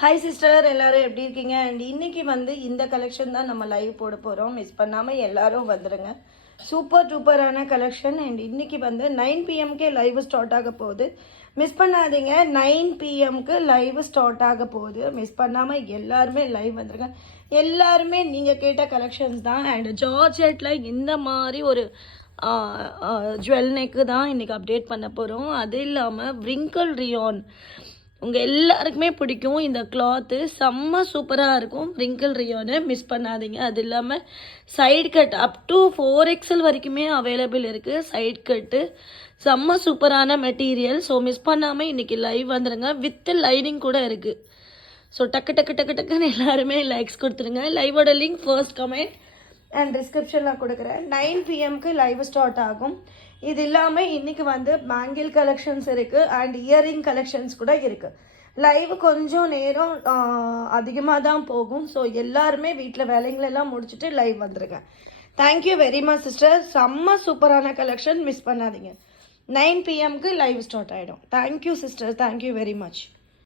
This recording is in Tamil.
ஹாய் சிஸ்டர், எல்லாரும் எப்படி இருக்கீங்க? அண்ட் இன்னைக்கு வந்து இந்த கலெக்ஷன் தான் நம்ம லைவ் போட போகிறோம். மிஸ் பண்ணாமல் எல்லாரும் வந்துடுங்க. Super டூப்பரான collection. அண்ட் இன்னைக்கு வந்து 9 PM லைவ் ஸ்டார்ட் ஆக போகுது. மிஸ் பண்ணாதீங்க. 9 PM லைவ் ஸ்டார்ட் ஆக போகுது. மிஸ் பண்ணாமல் எல்லாருமே லைவ் வந்துடுங்க. எல்லாருமே நீங்கள் கேட்ட கலெக்ஷன்ஸ் தான். அண்ட் ஜார்ஜெட்டில் இந்த மாதிரி ஒரு ஜுவல் நெக்கு தான் இன்றைக்கி அப்டேட் பண்ண போகிறோம். அது இல்லாமல் விரிங்கிள் ரியான் உங்கள் எல்லாருக்குமே பிடிக்கும். இந்த கிளாத்து செம்ம சூப்பராக இருக்கும். விரிங்கிள் ரியானு மிஸ் பண்ணாதீங்க. அது இல்லாமல் side cut up to 4XL வரைக்குமே அவைலபிள் இருக்குது. சைடு கட்டு செம்ம சூப்பரான மெட்டீரியல். ஸோ மிஸ் பண்ணாமல் இன்றைக்கி லைவ் வந்துடுங்க. வித் லைனிங் கூட இருக்குது. ஸோ டக்குன்னு எல்லாருமே லைக்ஸ் கொடுத்துருங்க. லைவோட லிங்க் ஃபர்ஸ்ட் கமெண்ட் அண்ட் டிஸ்கிரிப்ஷனில் கொடுக்குறேன். 9 PM லைவ் ஸ்டார்ட் ஆகும். இது இல்லாமல் இன்றைக்கி வந்து பேங்கிள் கலெக்ஷன்ஸ் இருக்குது அண்ட் இயரிங் கலெக்ஷன்ஸ் கூட இருக்குது. லைவ் கொஞ்சம் நேரம் அதிகமாக தான் போகும். ஸோ எல்லாருமே வீட்டில் வேலைங்களெல்லாம் முடிச்சுட்டு லைவ் வந்துருங்க. Thank you very much sister. செம்ம சூப்பரான கலெக்ஷன், மிஸ் பண்ணாதீங்க. 9 PM லைவ் ஸ்டார்ட் ஆகிடும். Thank you sister, thank you very much.